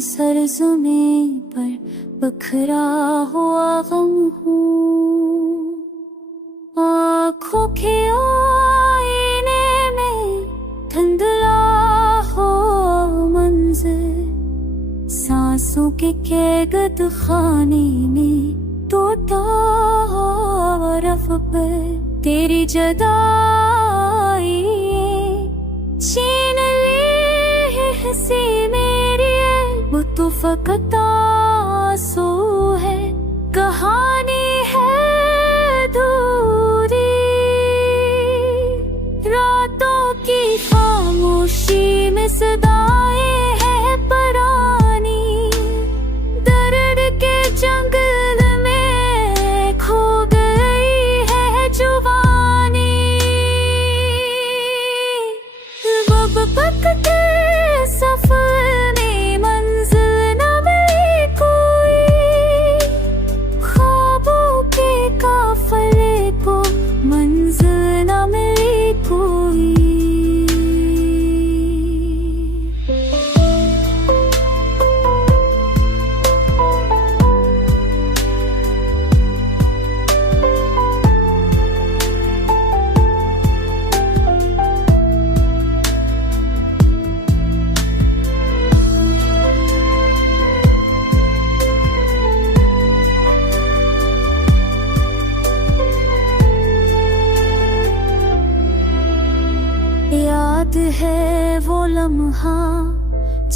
सरज़ुमे पर बखरा हुआ गम हूँ। आँखों के आईने में धुंधला हो मंज़िल, सांसों के कैद खाने में टूटा रफ़ पर तेरी जुदाई छीन ली है हंसी मेरी, वो तो फ़क़त आंसू है, कहानी है दूरी। रातों की खामोशी में सदाएं है परानी, दर्द के जंगल में खो गई है जुबानी। अब पकते सफर में मंजिल न मिली कोई, ख्वाबों के काफिले को मंजिल न मिली कोई। याद है वो लम्हा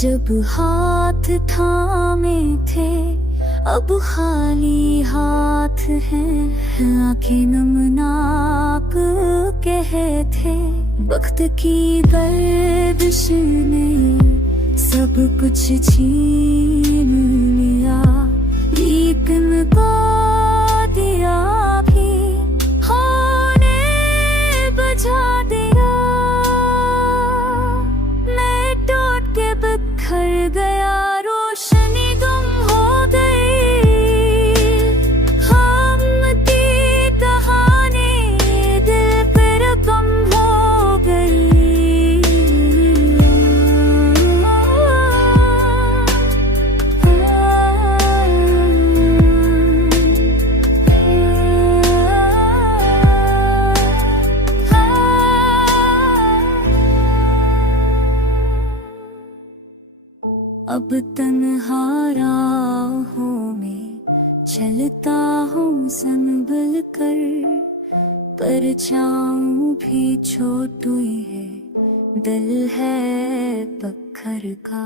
जब हाथ थामे थे, अब खाली हाथ हैं, आंखें नमनाक कहते। वक्त की गर्दिश ने सब कुछ छीन लिया, लेकिन को दिया भी होने बजा दिया। बिखर गया रोशनी गुम हो गई, हम की कहानी दिल पर कम हो गई। अब तन्हा राहों में चलता हूँ संभल कर, परछाऊं भी छोटी है, दिल है पत्थर का।